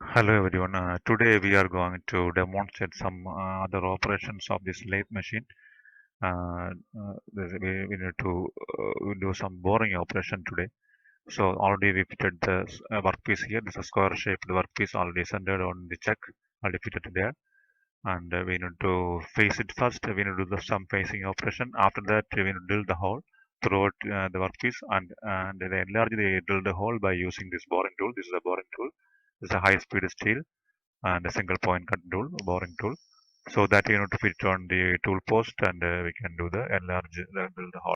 Hello everyone. Today we are going to demonstrate some other operations of this lathe machine. We need to do some boring operation today. So already we fitted the workpiece here. This is a square shaped workpiece already centered on the check, already fitted there. And we need to face it first. We need to do some facing operation. After that, we need to drill the hole throughout the workpiece and they enlarge the drill the hole by using this boring tool. This is a boring tool. This is a high speed steel and a single point cut tool, boring tool. So that you need to fit on the tool post and we can do the enlarge build the hole.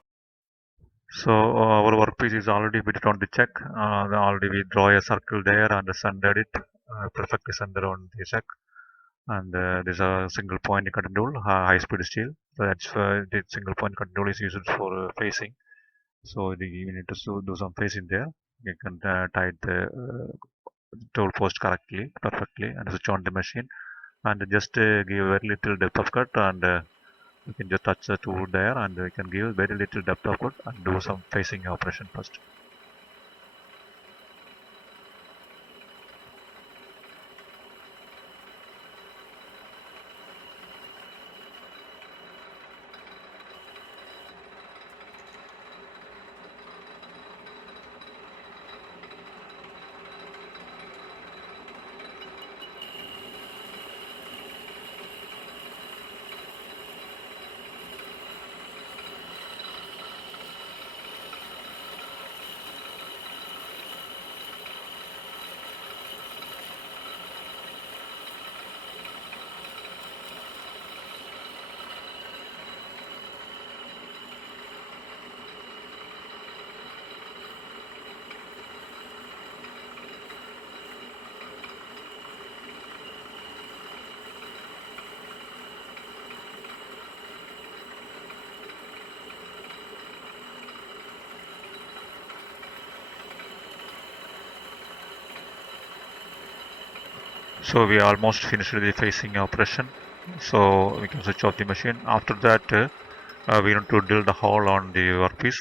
So our workpiece is already fitted on the check. Already we draw a circle there and centered it perfectly centered on the check. And there's a single point cut tool, high speed steel. So that's the single point cut tool is used for facing. So you need to do some facing there. You can tight the tool post correctly, perfectly, and switch on the machine and just give very little depth of cut and you can just touch the tool there and you can give very little depth of cut and do some facing operation first. So we almost finished the facing operation. So we can switch off the machine. After that, we need to drill the hole on the workpiece.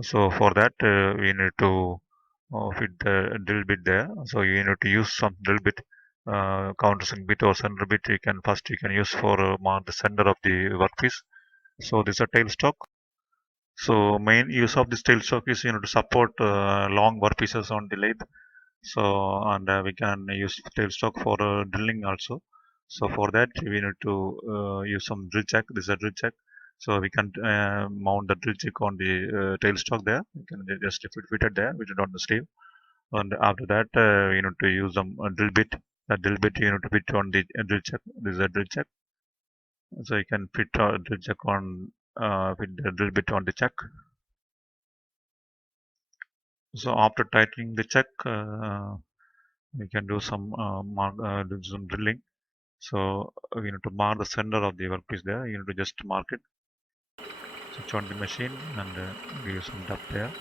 So for that, we need to fit the drill bit there. So you need to use some drill bit, countersink bit or center bit. You can use for mark the center of the workpiece. So this is a tailstock. So main use of this tailstock is to support long workpieces on the lathe. So and we can use tailstock for drilling also. So for that we need to use some drill jack. This is a drill jack. So we can mount the drill jack on the tailstock there. We can just fit it there, which is on the sleeve. And after that we need to use some drill bit. The drill bit you need to fit on the drill jack. This is a drill jack. So you can fit drill jack on with the drill bit on the jack. So after tightening the check, we can do some do some drilling. So we need to mark the center of the workpiece there. You need to just mark it. Switch on the machine and give some depth there.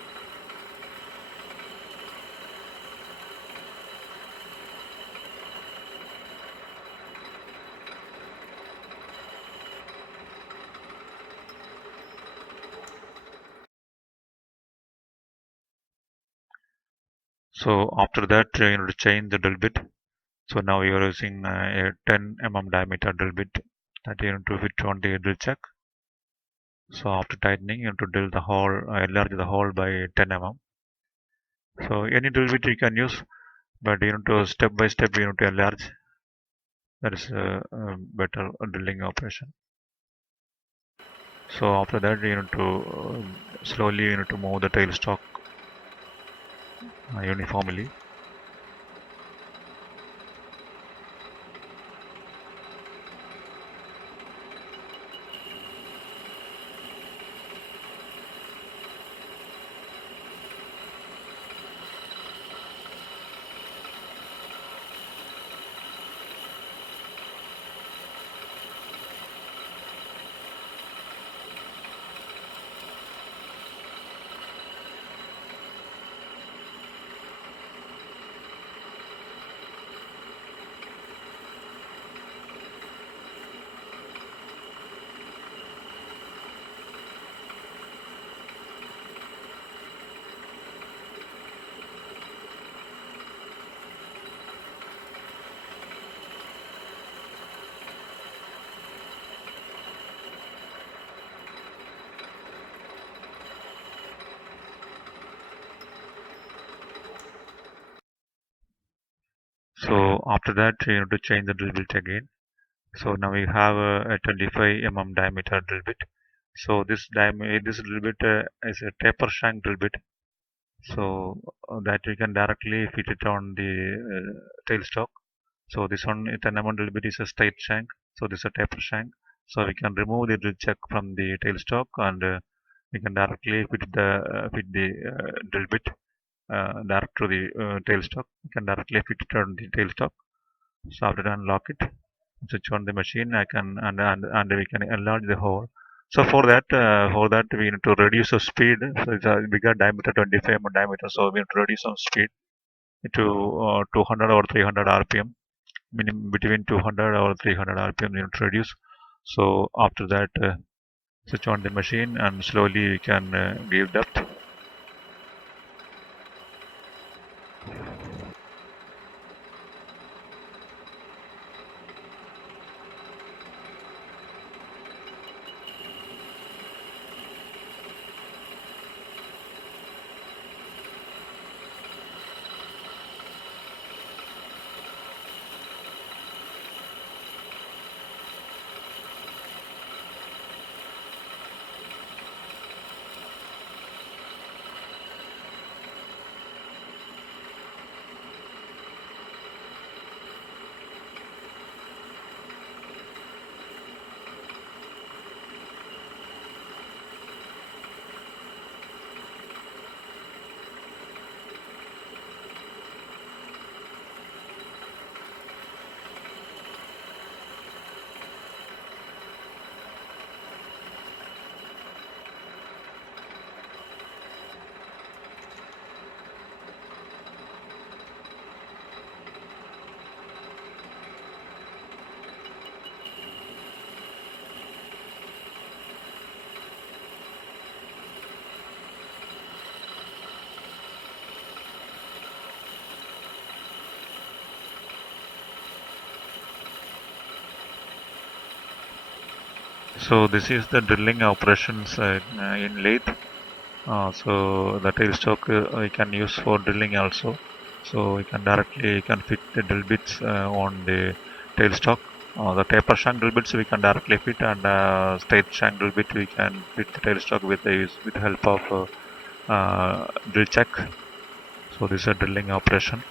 So after that, you need to change the drill bit. So now you are using a 10 diameter drill bit that you need to fit on the drill check. So after tightening, you need to drill the hole, enlarge the hole by 10 So any drill bit you can use, but you need to step by step you need to enlarge. That is a better drilling operation. So after that you need to slowly you need to move the tailstock uniformly. After that, you need to change the drill bit again. So now we have a 25 diameter drill bit. So this drill bit is a taper shank drill bit. So that we can directly fit it on the tailstock. So this one, 10 drill bit is a straight shank. So this is a taper shank. So we can remove the drill chuck from the tailstock, and we can directly fit the drill bit direct to the tailstock. We can directly fit it on the tailstock. So after unlock it, switch on the machine, I can and we can enlarge the hole. So for that we need to reduce the speed. So it's a bigger diameter, 25 diameter. So we need to reduce some speed to 200 or 300 RPM. Between 200 or 300 RPM we need to reduce. So after that, switch on the machine and slowly we can give depth. So this is the drilling operations in lathe. So the tailstock we can use for drilling also. So we can directly can fit the drill bits on the tailstock. The taper shank drill bits we can directly fit, and straight shank drill bit we can fit the tailstock with the help of drill check. So this is a drilling operation.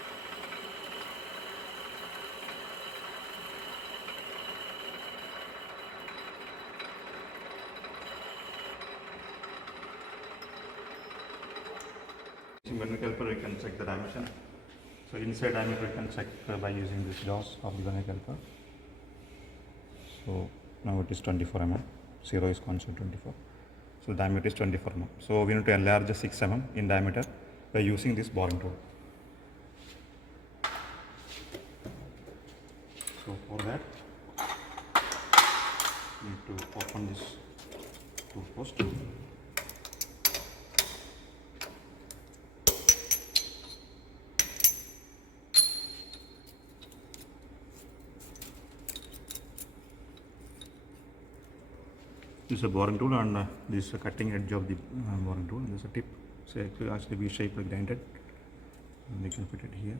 When we caliper, we can check the dimension. So inside diameter we can check by using this jaws of the vernier caliper. So now it is 24 mm. 0 is constant 24. So diameter is 24 mm. So we need to enlarge 6 mm in diameter by using this boring tool. So for that, we need to open this tool post. This is a boring tool, and this is a cutting edge of the boring tool. This is a tip. So actually we shape like grinded, and we can put it here.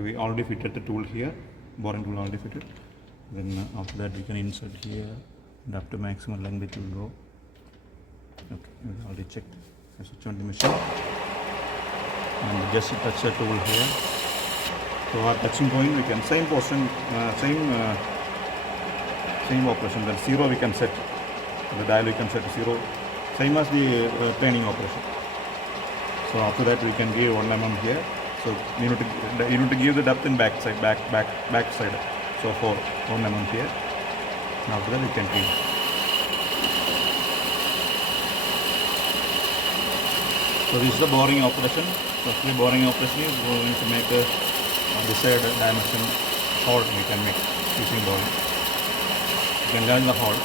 We already fitted the tool here, boring tool already fitted. Then after that we can insert here, and up to maximum length it will go. Okay, we already checked. I switch on the machine and just touch the tool here. So our touching point we can same portion, same operation. Then 0 we can set. The dial we can set 0, same as the turning operation. So after that we can give 1 mm here. So you need to give the depth in back side. So for 1 mm here. And after that we can clean. So this is the boring operation. Firstly, boring operation is going to make a desired dimension hole we can make using boring. You can learn the hole.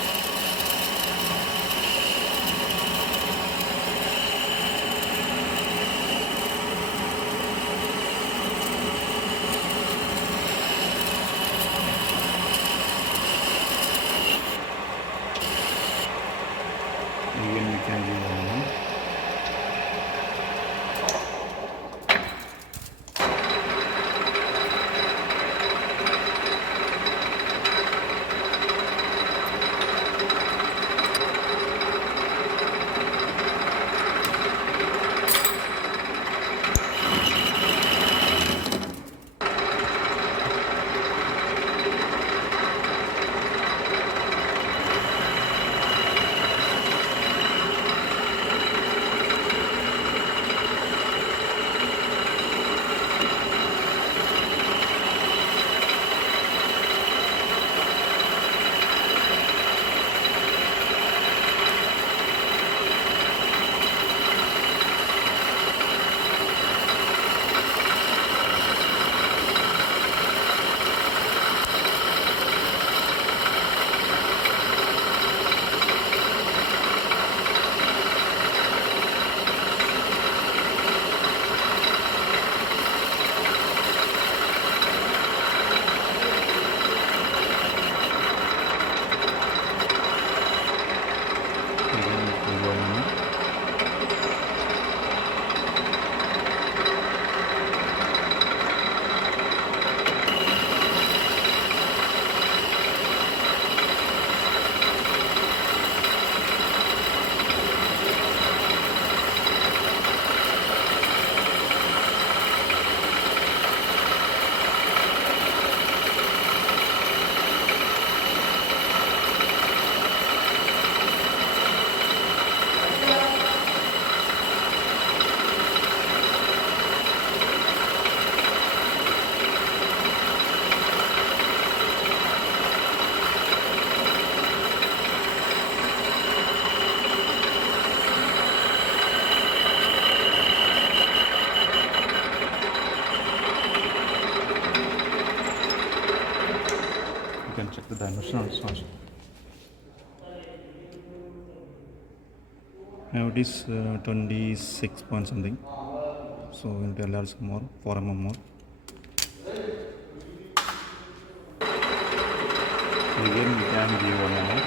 Again we can give 1 mm. You can check the dimension also. Now it is 26 point something. So we'll tell us more, 4 mm more. Again we can give 1 mm.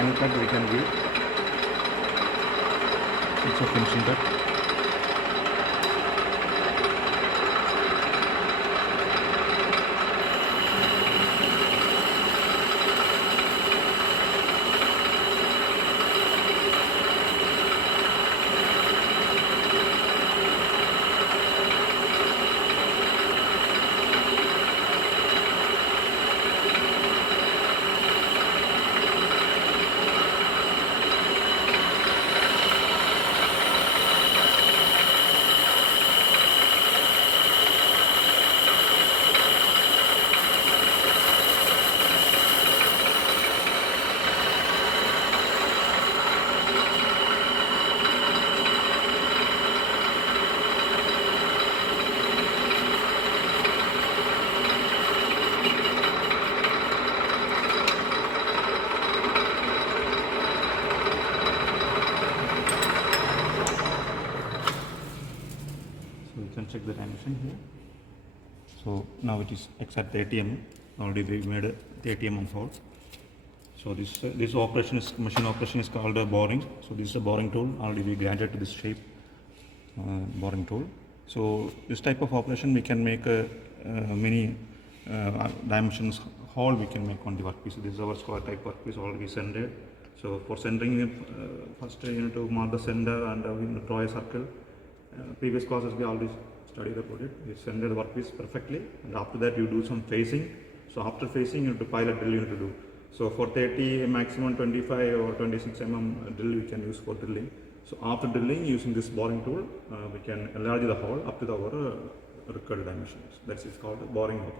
final cut we can give. It's a finishing cut. So you can check the dimension here. So now it is exact 30 mm. Already we made a 30 mm hole. So this operation is machine operation is called a boring. So this is a boring tool. Already we granted to this shape boring tool. So this type of operation we can make a many dimensions hole. We can make on the workpiece. This is our square type workpiece already centered. So for centering it, first you need to mark the center and you need to draw a circle. Previous classes we already studied about it. We center the workpiece perfectly, and after that you do some facing. So after facing you have to pilot drill you need to do. So for 30 maximum 25 or 26 mm drill we can use for drilling. So after drilling using this boring tool we can enlarge the hole up to our required dimensions. That's it's called boring operation.